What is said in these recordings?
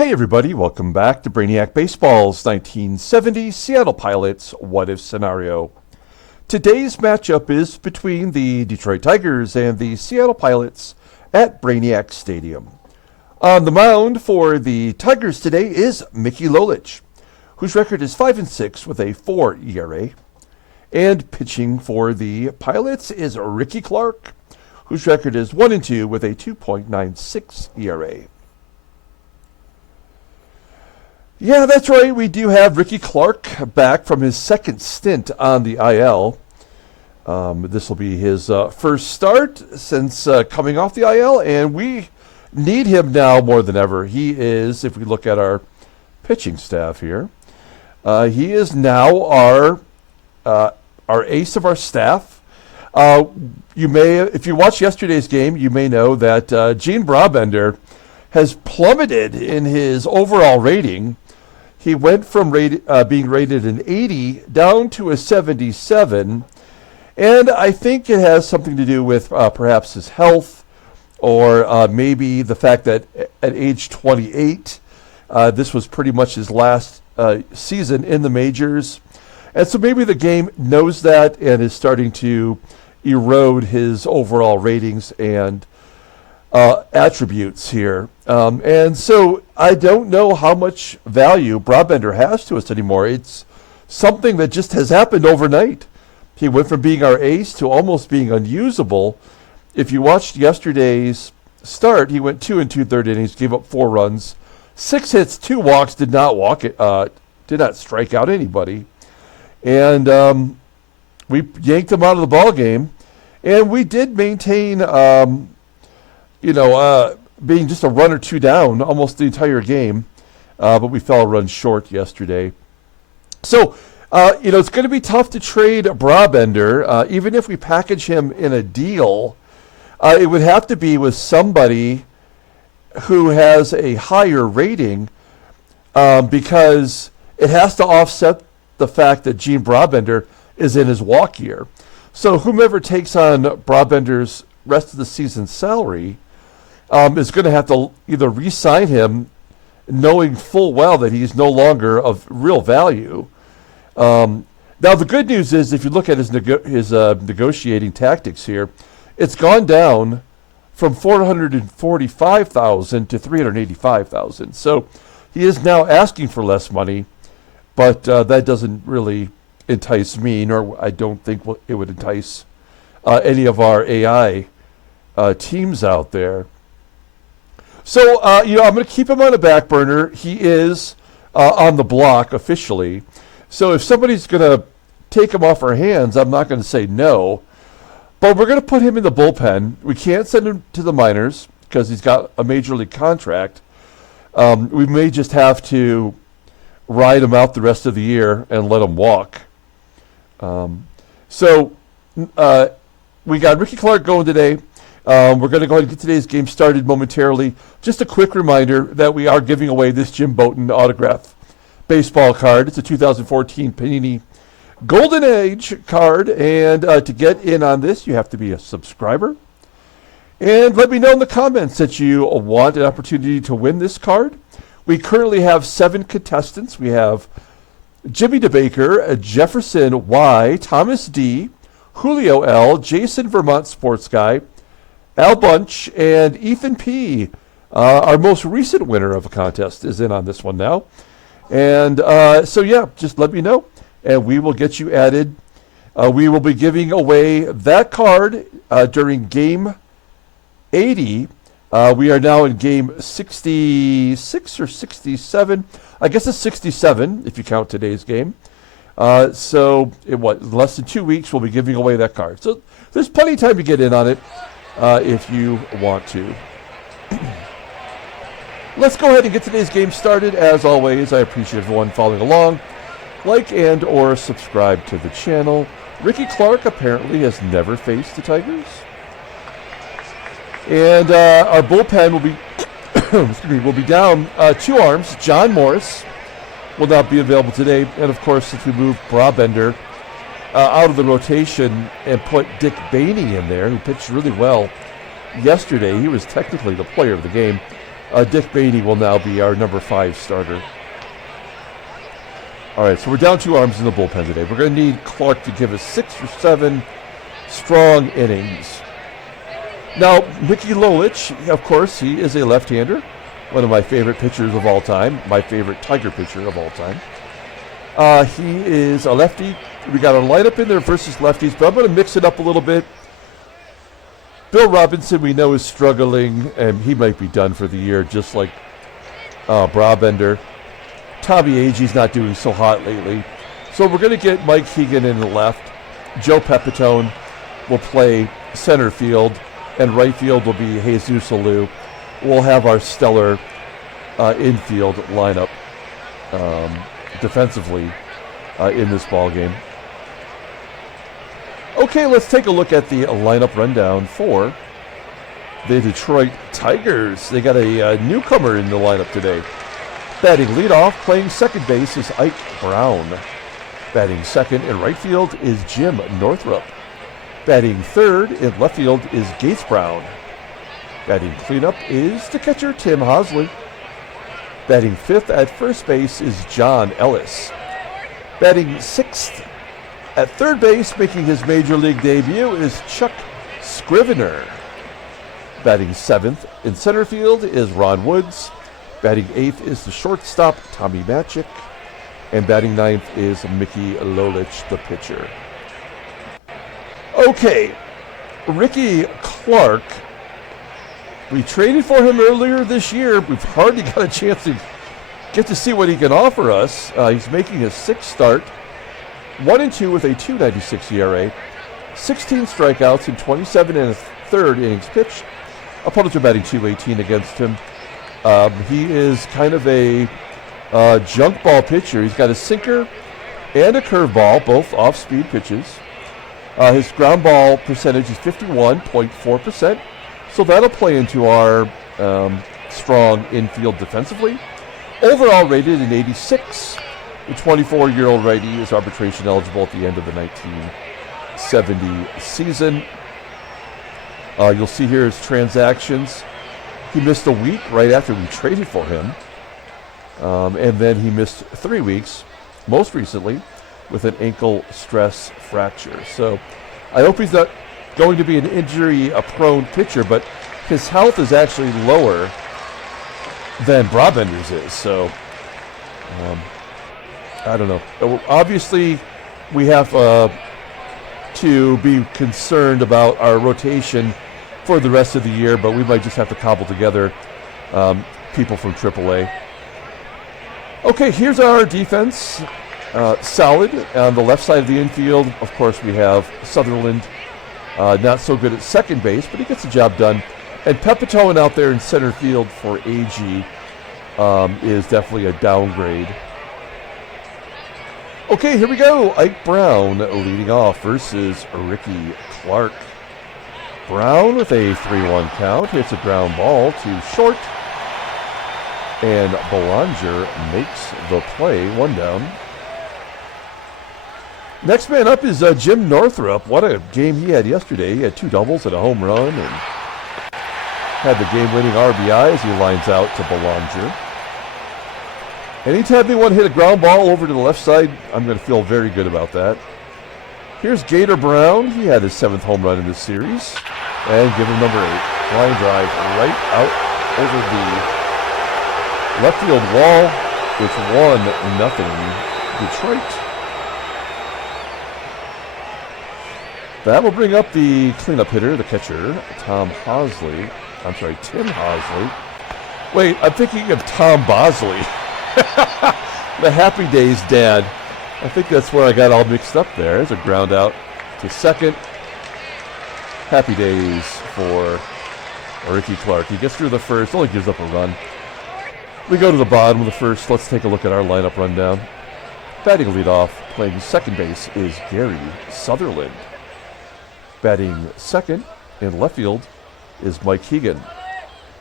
Hey everybody, welcome back to Brainiac Baseball's 1970 Seattle Pilots what-if scenario. Today's matchup is between the Detroit Tigers and the Seattle Pilots at Brainiac Stadium. On the mound for the Tigers today is Mickey Lolich, whose record is 5-6 with a 4 ERA. And pitching for the Pilots is Rickey Clark, whose record is 1-2 with a 2.96 ERA. Yeah, that's right. We do have Rickey Clark back from his second stint on the IL. This will be his first start since coming off the IL, and we need him now more than ever. He is, if we look at our pitching staff here, he is now our ace of our staff. You may, if you watched yesterday's game, you may know that Gene Brabender has plummeted in his overall rating. He went from being rated an 80 down to a 77, and I think it has something to do with perhaps his health, or maybe the fact that at age 28, this was pretty much his last season in the majors, and so maybe the game knows that and is starting to erode his overall ratings and attributes here. And so I don't know how much value Brabender has to us anymore. It's something that just has happened overnight. He went from being our ace to almost being unusable. If you watched yesterday's start, he went 2 2/3 innings, gave up 4 runs, 6 hits, 2 walks, did not strike out anybody. And we yanked him out of the ball game. And we did maintain being just a run or two down almost the entire game, but we fell a run short yesterday. So, it's going to be tough to trade Brabender. Even if we package him in a deal, it would have to be with somebody who has a higher rating, because it has to offset the fact that Gene Brabender is in his walk year. So whomever takes on Brabender's rest of the season salary is going to have to either re-sign him, knowing full well that he's no longer of real value. Now, the good news is, if you look at his negotiating tactics here, it's gone down from $445,000 to $385,000. So he is now asking for less money, but that doesn't really entice me, nor I don't think it would entice any of our AI teams out there. So, I'm going to keep him on the back burner. He is on the block officially. So if somebody's going to take him off our hands, I'm not going to say no. But we're going to put him in the bullpen. We can't send him to the minors because he's got a major league contract. We may just have to ride him out the rest of the year and let him walk. So we got Rickey Clark going today. We're going to go ahead and get today's game started momentarily. Just a quick reminder that we are giving away this Jim Bouton autograph baseball card. It's a 2014 Panini Golden Age card. And to get in on this, you have to be a subscriber. And let me know in the comments that you want an opportunity to win this card. We currently have 7 contestants. We have Jimmy DeBaker, Jefferson Y, Thomas D, Julio L, Jason Vermont Sports Guy, Al Bunch, and Ethan P. Our most recent winner of a contest is in on this one now. And just let me know, and we will get you added. We will be giving away that card during Game 80. We are now in Game 66 or 67. I guess it's 67 if you count today's game. In less than 2 weeks, we'll be giving away that card. So there's plenty of time to get in on it if you want to. Let's go ahead and get today's game started. As always, I appreciate everyone following along. Like and or subscribe to the channel. Rickey Clark apparently has never faced the Tigers. And our bullpen will be will be down 2 arms. John Morris will not be available today. And, of course, since we moved Brabender out of the rotation and put Dick Bainey in there, who pitched really well yesterday, he was technically the player of the game. Dick Beatty will now be our number 5 starter. All right, so we're down 2 arms in the bullpen today. We're going to need Clark to give us 6 or 7 strong innings. Now, Mickey Lolich, of course, he is a left-hander. One of my favorite pitchers of all time. My favorite Tiger pitcher of all time. He is a lefty. We got a lineup in there versus lefties, but I'm going to mix it up a little bit. Bill Robinson, we know, is struggling, and he might be done for the year, just like Brabender. Tommy Agee's not doing so hot lately. So we're going to get Mike HEGAN in the left. Joe Pepitone will play center field, and right field will be Jesus ALOU. We'll have our stellar infield lineup defensively in this ball game. Okay, let's take a look at the lineup rundown for the Detroit Tigers. They got a newcomer in the lineup today. Batting leadoff, playing second base is Ike Brown. Batting second in right field is Jim Northrup. Batting third in left field is Gates Brown. Batting cleanup is the catcher Tim Hosley. Batting fifth at first base is John Ellis. Batting sixth at third base, making his major league debut, is Chuck Scrivener. Batting seventh in center field is Ron Woods. Batting eighth is the shortstop Tommy Matchick. And batting ninth is Mickey Lolich, the pitcher. Okay, Rickey Clark. We traded for him earlier this year. We've hardly got a chance to get to see what he can offer us. He's making his 6th start, 1-2 with a 2.96 ERA, 16 strikeouts in 27 and a third innings pitched. Opponents are batting .218 against him. He is kind of a junk ball pitcher. He's got a sinker and a curveball, both off-speed pitches. His ground ball percentage is 51.4%. So that'll play into our strong infield defensively. Overall rated an 86. The 24-year-old righty is arbitration eligible at the end of the 1970 season. You'll see here his transactions. He missed a week right after we traded for him. And then he missed 3 weeks, most recently, with an ankle stress fracture. So I hope he's not going to be an injury-prone pitcher, but his health is actually lower than Brabender's is. So I don't know. Obviously, we have to be concerned about our rotation for the rest of the year, but we might just have to cobble together people from AAA. Okay, here's our defense. Solid on the left side of the infield. Of course, we have Sutherland. Not so good at second base, but he gets the job done. And Pepitone out there in center field for Agee is definitely a downgrade. Okay, here we go. Ike Brown leading off versus Rickey Clark. Brown with a 3-1 count hits a ground ball to short. And Belanger makes the play, 1 down. Next man up is Jim Northrup. What a game he had yesterday. He had 2 doubles and a home run and had the game-winning RBI as he lines out to Belanger. Anytime they want to hit a ground ball over to the left side, I'm going to feel very good about that. Here's Gator Brown. He had his 7th home run in this series. And give him number 8. Line drive right out over the left field wall. It's 1-0 Detroit. That will bring up the cleanup hitter, the catcher, Tim Hosley. Wait, I'm thinking of Tom Bosley. The Happy Days dad. I think that's where I got all mixed up there. There's a ground out to second. Happy Days for Rickey Clark. He gets through the first, only gives up a run. We go to the bottom of the first. Let's take a look at our lineup rundown. Batting leadoff, playing second base, is Gary Sutherland. Batting second in left field is Mike HEGAN.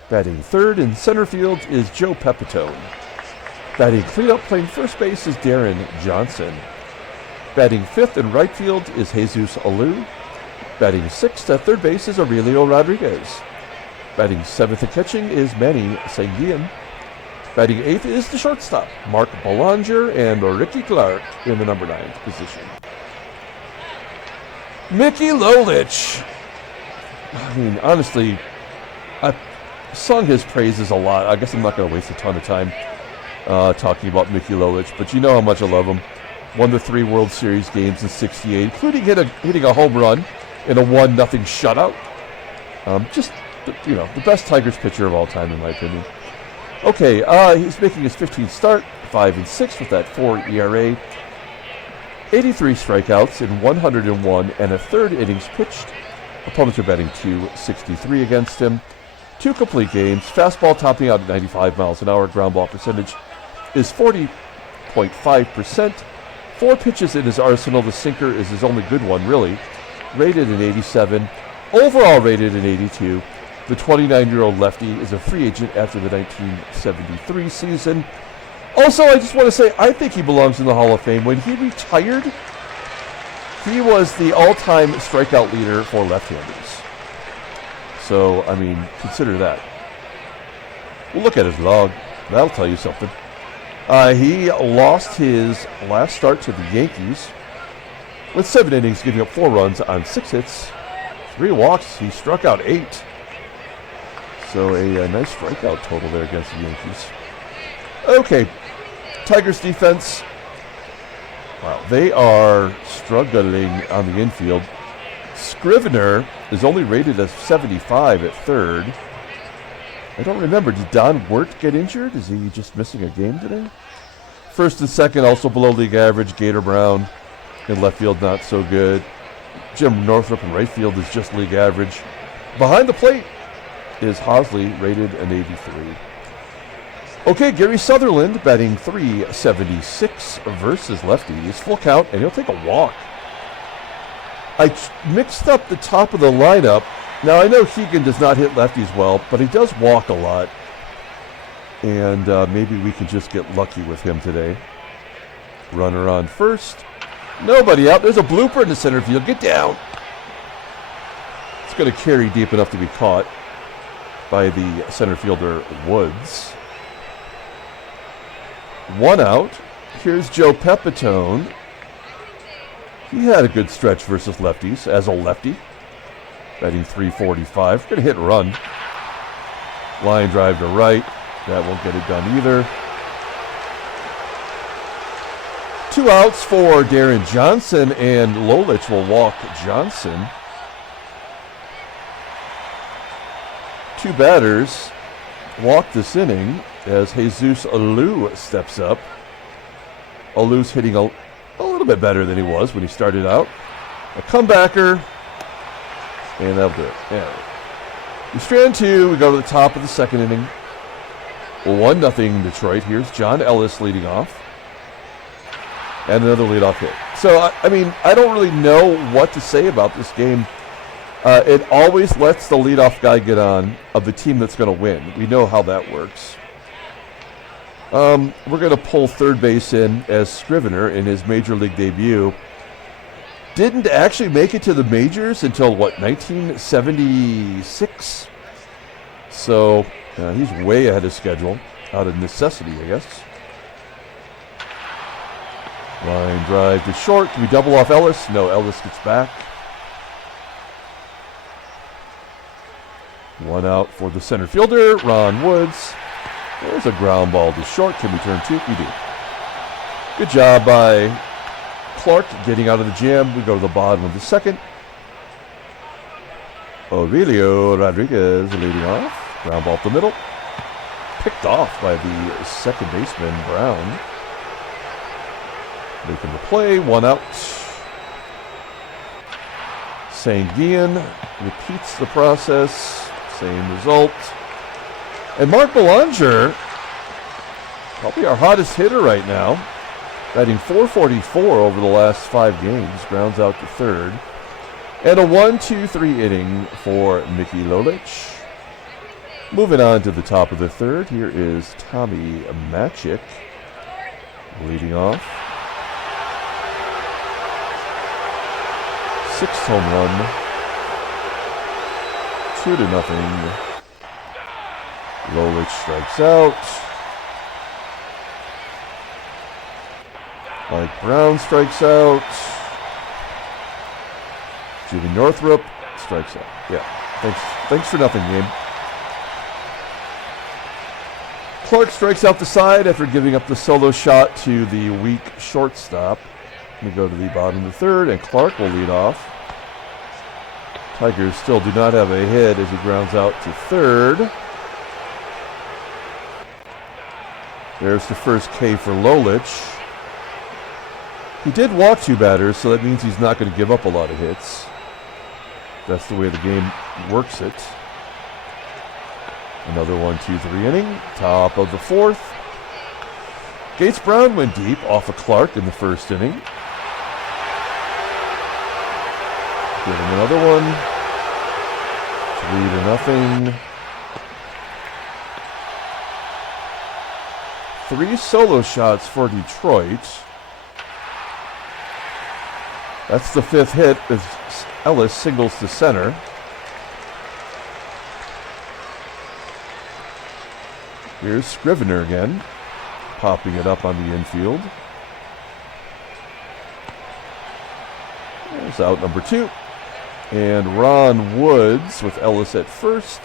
Batting third in center field is Joe Pepitone. Batting cleanup, playing first base, is Deron Johnson. Batting fifth in right field is Jesus ALOU. Batting sixth at third base is Aurelio Rodriguez. Batting 7th and catching is Manny SANGUILLEN. Batting 8th is the shortstop, Mark Belanger, and Rickey Clark in the number 9th position. Mickey Lolich. I mean, honestly, I've sung his praises a lot. I guess I'm not going to waste a ton of time talking about Mickey Lolich, but you know how much I love him. Won the 3 World Series games in '68, including hitting a home run in a 1-0 shutout. Just, you know, the best Tigers pitcher of all time, in my opinion. Okay, he's making his 15th start, 5-6 with that 4 ERA. 83 strikeouts in 101 and a third innings pitched. Opponents are batting .263 against him. 2 complete games. Fastball topping out at 95 miles an hour. Ground ball percentage is 40.5%. 4 pitches in his arsenal. The sinker is his only good one, really. Rated in 87. Overall rated in 82. The 29-year-old lefty is a free agent after the 1973 season. Also, I just want to say, I think he belongs in the Hall of Fame. When he retired, he was the all-time strikeout leader for left-handers. So, I mean, consider that. Well, look at his log. That'll tell you something. He lost his last start to the Yankees with 7 innings, giving up 4 runs on 6 hits, 3 walks. He struck out 8. So a nice strikeout total there against the Yankees. Okay, Tigers defense. Wow, they are struggling on the infield. Scrivener is only rated as 75 at third. I don't remember, did Don Wirt get injured? Is he just missing a game today? First and second also below league average. Gator Brown in left field not so good. Jim Northrup in right field is just league average. Behind the plate is Hosley, rated an 83. Okay, Gary Sutherland batting .376 versus lefties. Full count, and he'll take a walk. I mixed up the top of the lineup. Now, I know HEGAN does not hit lefties well, but he does walk a lot. And maybe we can just get lucky with him today. Runner on first. Nobody out. There's a blooper in the center field. Get down. It's going to carry deep enough to be caught by the center fielder, Woods. 1 out. Here's Joe Pepitone. He had a good stretch versus lefties as a lefty. Batting .345. Going to hit and run. Line drive to right. That won't get it done either. 2 outs for Deron Johnson, and Lolich will walk Johnson. 2 batters walk this inning as Jesus ALOU steps up. ALOU's hitting a little bit better than he was when he started out. A comebacker, and that'll do it. Yeah. We strand 2, we go to the top of the second inning. 1-0 Detroit. Here's John Ellis leading off. And another leadoff hit. So, I mean, I don't really know what to say about this game. It always lets the leadoff guy get on of the team that's going to win. We know how that works. We're going to pull third base in as Scrivener in his major league debut. Didn't actually make it to the majors until, 1976? So, he's way ahead of schedule, out of necessity, I guess. Line drive to short. Can we double off Ellis? No, Ellis gets back. 1 out for the center fielder, Ron Woods. There's a ground ball to short. Can we turn 2? We do. Good job by Clark getting out of the jam. We go to the bottom of the second. Aurelio Rodriguez leading off. Ground ball up the middle. Picked off by the second baseman, Brown. Making the play. 1 out. SANGUILLEN repeats the process. Same result. And Mark Belanger, probably our hottest hitter right now, batting .444 over the last 5 games. Grounds out to third. And a 1-2-3 inning for Mickey Lolich. Moving on to the top of the third, here is Tommy MATCHICK leading off. 6th home run. 2-0. Lolich strikes out. Mike Brown strikes out. Jimmy Northrup strikes out. Yeah, thanks for nothing, game. Clark strikes out the side after giving up the solo shot to the weak shortstop. We go to the bottom of the third, and Clark will lead off. Tigers still do not have a hit as he grounds out to third. There's the first K for Lolich. He did walk 2 batters, so that means he's not going to give up a lot of hits. That's the way the game works it. Another 1-2-3 inning. Top of the fourth. Gates Brown went deep off of Clark in the first inning. Give him another one. 3-0. 3 solo shots for Detroit. That's the 5th hit as Ellis singles to center. Here's Scrivener again, popping it up on the infield. There's out number 2. And Ron Woods with Ellis at first.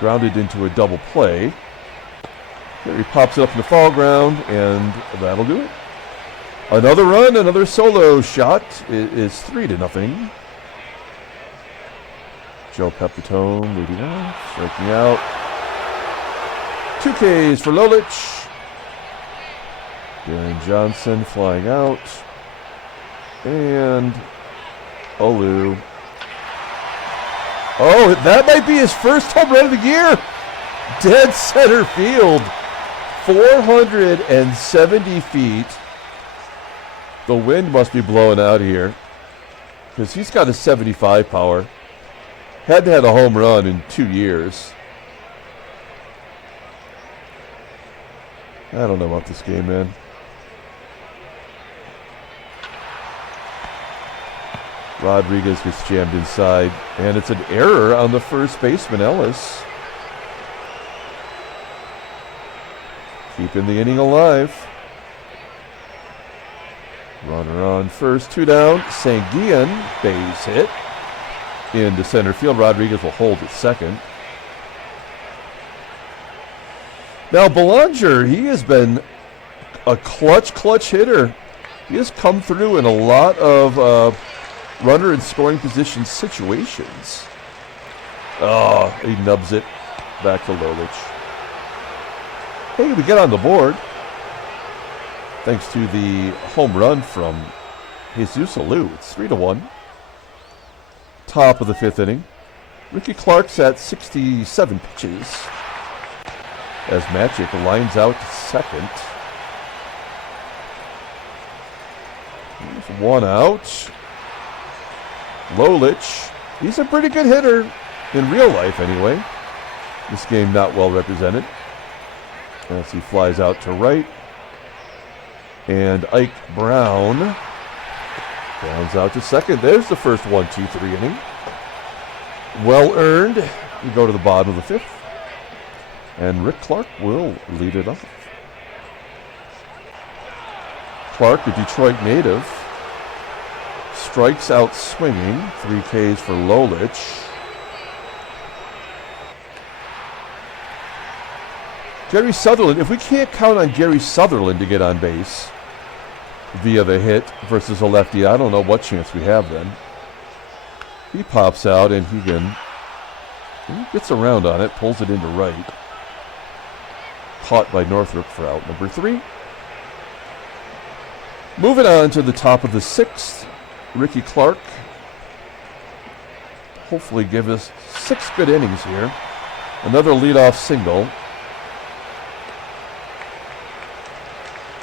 Grounded into a double play. Here he pops it up in the foul ground, and that'll do it. Another run, another solo shot. It is 3-0. Joe Pepitone leading off, striking out. 2 Ks for Lolich. Deron Johnson flying out. And ALOU. Oh, that might be his first home run of the year. Dead center field. 470 feet. The wind must be blowing out here because he's got a 75 power. Hadn't had a home run in 2 years. I don't know about this game, man. Rodriguez gets jammed inside, and it's an error on the first baseman, Ellis. Keeping the inning alive. Runner on first, 2 down. SANGUILLEN, base hit into center field. Rodriguez will hold at second. Now, Belanger, he has been a clutch hitter. He has come through in a lot of runner in scoring position situations. Oh, he nubs it back to Lolich. Hey, we get on the board. Thanks to the home run from Jesus ALOU. It's 3-1. Top of the 5th inning. Rickey Clark's at 67 pitches as MATCHICK lines out to second. There's 1 out. Lolich, he's a pretty good hitter in real life anyway. This game not well represented as he flies out to right. And Ike Brown grounds out to second. There's the first 1-2-3 inning. Well earned. We go to the bottom of the 5th. And Rick Clark will lead it off. Clark, a Detroit native, strikes out swinging. 3 Ks for Lolich. Gary Sutherland, if we can't count on Gary Sutherland to get on base via the hit versus a lefty, I don't know what chance we have then. He pops out, and HEGAN gets around on it, pulls it into right. Caught by Northrup for out number 3. Moving on to the top of the 6th, Rickey Clark. Hopefully give us 6 good innings here. Another leadoff single.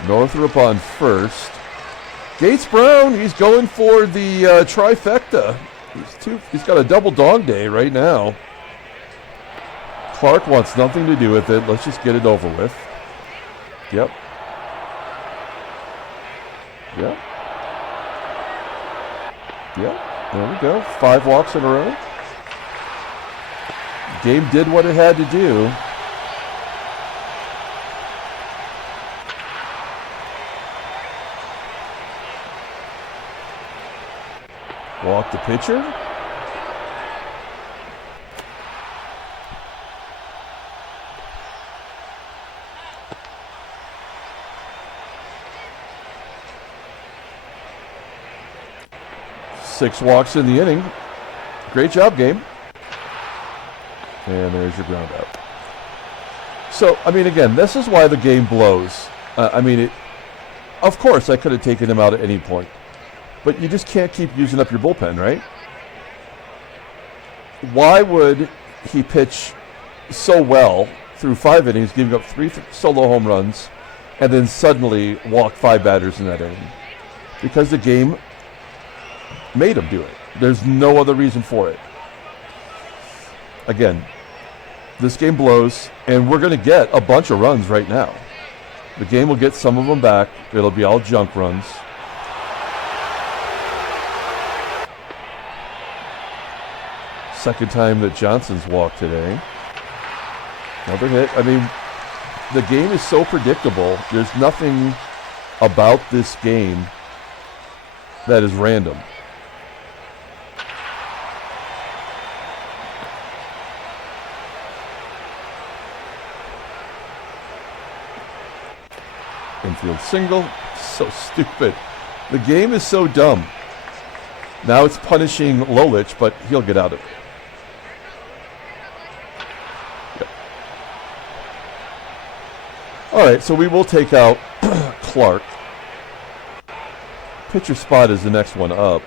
Northrup on first. Gates Brown, he's going for the trifecta. He's got a double dog day right now. Clark wants nothing to do with it. Let's just get it over with. Yep. Yep. Yep. There we go. 5 walks in a row. Game did what it had to do. Walk the pitcher. Six walks in the inning. Great job, game. And there's your ground out. So, I mean, again, this is why the game blows. Of course, I could have taken him out at any point. But you just can't keep using up your bullpen, right? Why would he pitch so well through 5 innings, giving up 3 solo home runs, and then suddenly walk 5 batters in that inning? Because the game made him do it. There's no other reason for it. Again, this game blows, and we're going to get a bunch of runs right now. The game will get some of them back. It'll be all junk runs. Second time that Johnson's walked today. Another hit. I mean, the game is so predictable. There's nothing about this game that is random. Infield single. So stupid. The game is so dumb. Now it's punishing Lolich, but he'll get out of it. Yep. All right, so we will take out Clark. Pitcher spot is the next one up.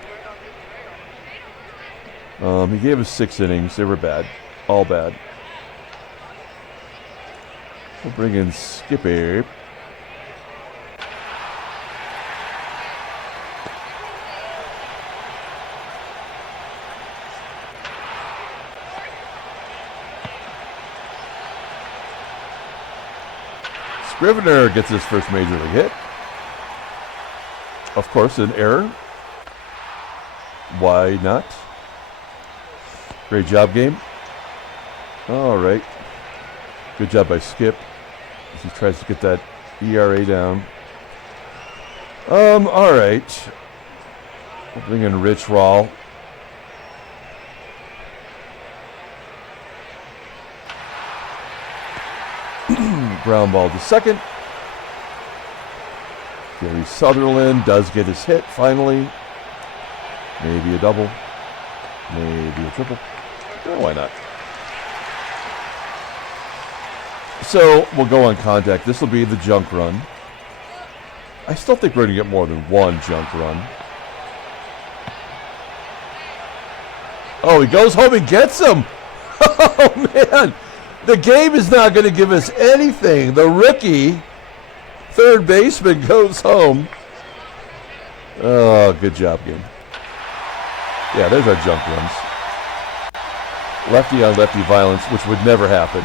He gave us 6 innings. They were bad. All bad. We'll bring in Skippy. Scrivener gets his first major league hit. Of course, an error. Why not? Great job, game. All right. Good job by Skip as he tries to get that ERA down. All right. We'll bring in Rich Rawl. Ground ball to second. Gary Sutherland does get his hit finally. Maybe a double. Maybe a triple. Why not? So we'll go on contact. This will be the junk run. I still think we're going to get more than one junk run. Oh, he goes home and gets him. Oh, man. The game is not going to give us anything. The rookie third baseman goes home. Oh, good job, game. Yeah, there's our junk runs. Lefty on lefty violence, which would never happen.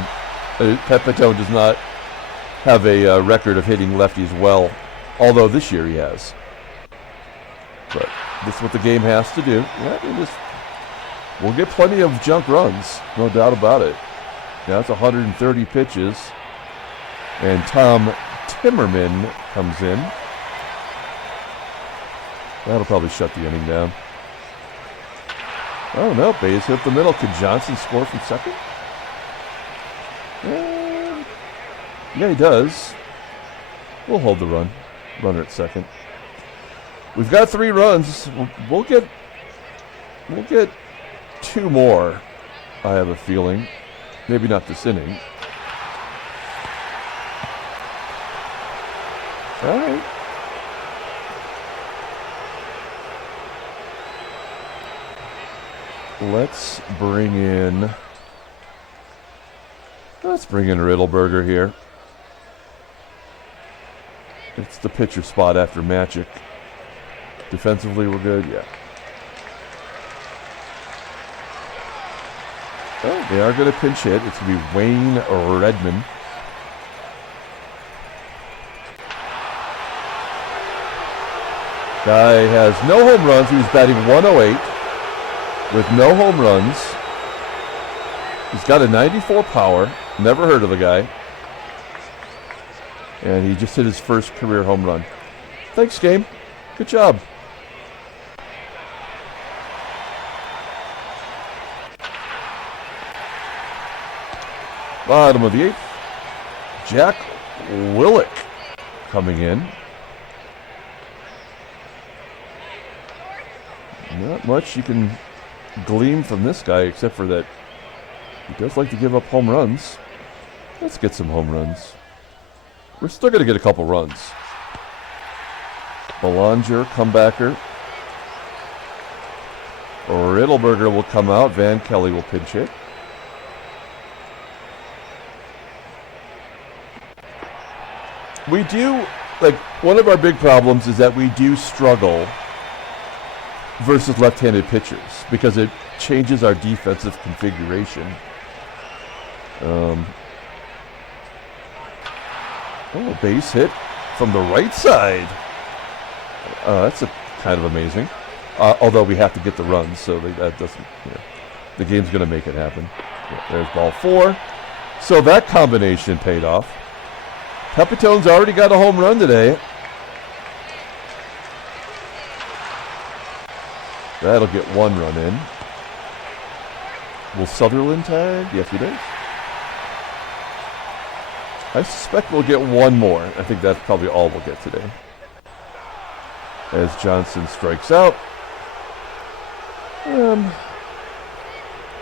Pepitone does not have a record of hitting lefties well, although this year he has. But this is what the game has to do. Yeah, we'll get plenty of junk runs, no doubt about it. Now it's 130 pitches. And Tom Timmerman comes in. That'll probably shut the inning down. Oh, no. Bays hit the middle. Could Johnson score from second? Yeah, he does. We'll hold the run. Runner at second. We've got 3 runs. We'll get 2 more, I have a feeling. Maybe not this inning. All right. Let's bring in Riddleberger here. It's the pitcher spot after MATCHICK. Defensively, we're good, yeah. Oh, they are going to pinch hit. It's going to be Wayne Redman. Guy has no home runs. He was batting 108 with no home runs. He's got a 94 power. Never heard of the guy. And he just hit his first career home run. Thanks, game. Good job. Bottom of the 8th. Jack Willick coming in. Not much you can glean from this guy except for that he does like to give up home runs. Let's get some home runs. We're still going to get a couple runs. Belanger, comebacker. Riddleberger will come out. Van Kelly will pinch hit. We do, like, one of our big problems is that we do struggle versus left-handed pitchers because it changes our defensive configuration. A base hit from the right side. That's kind of amazing. Although we have to get the runs, so that doesn't. The game's going to make it happen. Yeah, there's ball 4. So that combination paid off. Pepitone's already got a home run today. That'll get 1 run in. Will Sutherland tag? Yes, he does. I suspect we'll get 1 more. I think that's probably all we'll get today. As Johnson strikes out.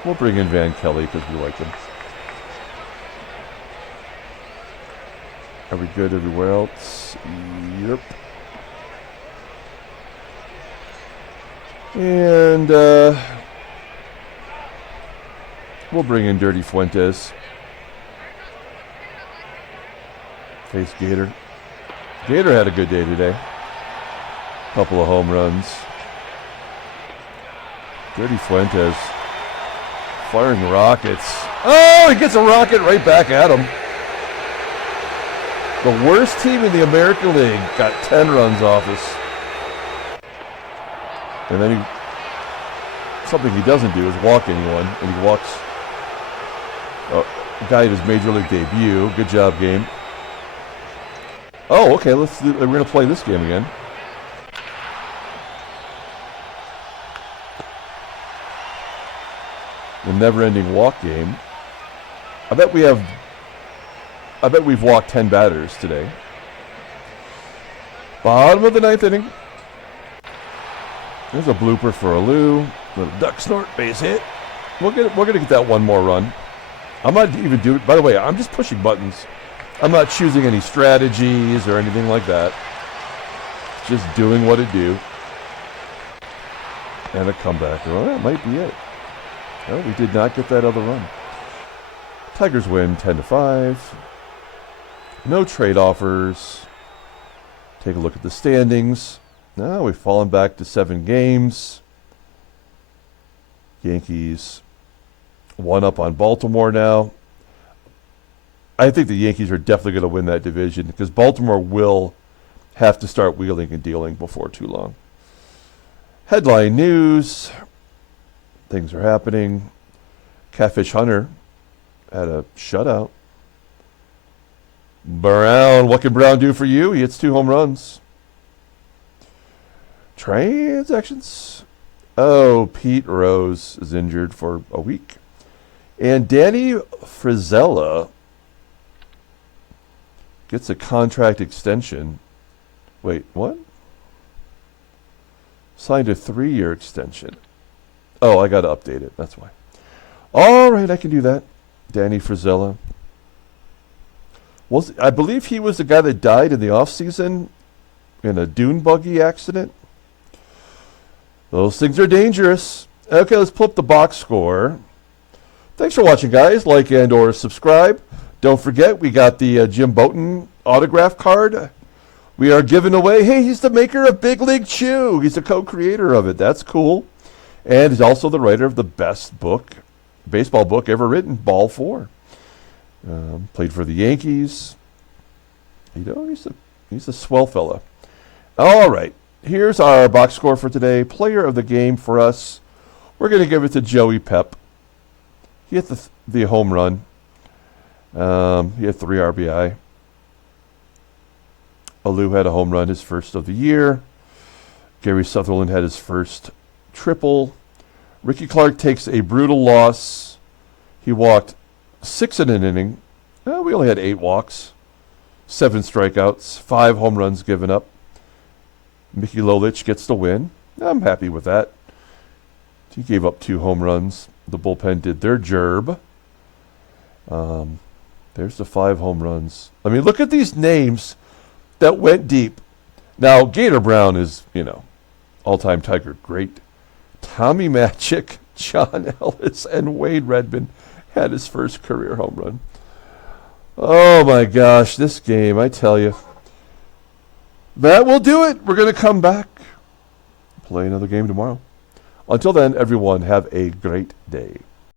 We'll bring in Van Kelly because we like him. Are we good everywhere else? Yep. And we'll bring in Dirty Fuentes. Face Gator. Gator had a good day today. Couple of home runs. Dirty Fuentes firing rockets. Oh, he gets a rocket right back at him. The worst team in the American League got 10 runs off us. And then something he doesn't do is walk anyone, and he walks a guy at his major league debut. Good job, game. Oh, okay. We're going to play this game again. The never-ending walk game. I bet we've walked 10 batters today. Bottom of the 9th inning. There's a blooper for ALOU. Little duck snort, base hit. We're gonna get that 1 more run. I'm not even doing. By the way, I'm just pushing buttons. I'm not choosing any strategies or anything like that. Just doing what it do. And a comeback. Well, that might be it. No, we did not get that other run. Tigers win 10-5. No trade offers. Take a look at the standings. Now we've fallen back to 7 games. Yankees 1 up on Baltimore now. I think the Yankees are definitely going to win that division because Baltimore will have to start wheeling and dealing before too long. Headline news. Things are happening. Catfish Hunter had a shutout. Brown, what can Brown do for you? He hits 2 home runs. Transactions. Oh, Pete Rose is injured for a week. And Danny Frizzella gets a contract extension. Wait, what? Signed a 3-year extension. Oh, I got to update it. That's why. All right, I can do that. Danny Frizzella. I believe he was the guy that died in the offseason in a dune buggy accident. Those things are dangerous. Okay, let's pull up the box score. Thanks for watching, guys. Like and or subscribe. Don't forget, we got the Jim Bouton autograph card. We are giving away. Hey, he's the maker of Big League Chew. He's the co-creator of it. That's cool. And he's also the writer of the best book, baseball book ever written, Ball 4. Played for the Yankees. He's a swell fella. All right. Here's our box score for today. Player of the game for us. We're going to give it to Joey Pep. He hit the home run. He had 3 RBI. ALOU had a home run, his first of the year. Gary Sutherland had his first triple. Rickey Clark takes a brutal loss. He walked 6 in an inning. We only had 8 walks, 7 strikeouts, 5 home runs given up. Mickey Lolich gets the win. I'm happy with that. He gave up 2 home runs. The bullpen did their job. There's the 5 home runs. I mean, look at these names that went deep. Now, Gator Brown is, all-time Tiger great. Tommy Matchick, John Ellis, and Wade Redman had his first career home run. Oh, my gosh, this game, I tell you. That will do it. We're going to come back, play another game tomorrow. Until then, everyone, have a great day.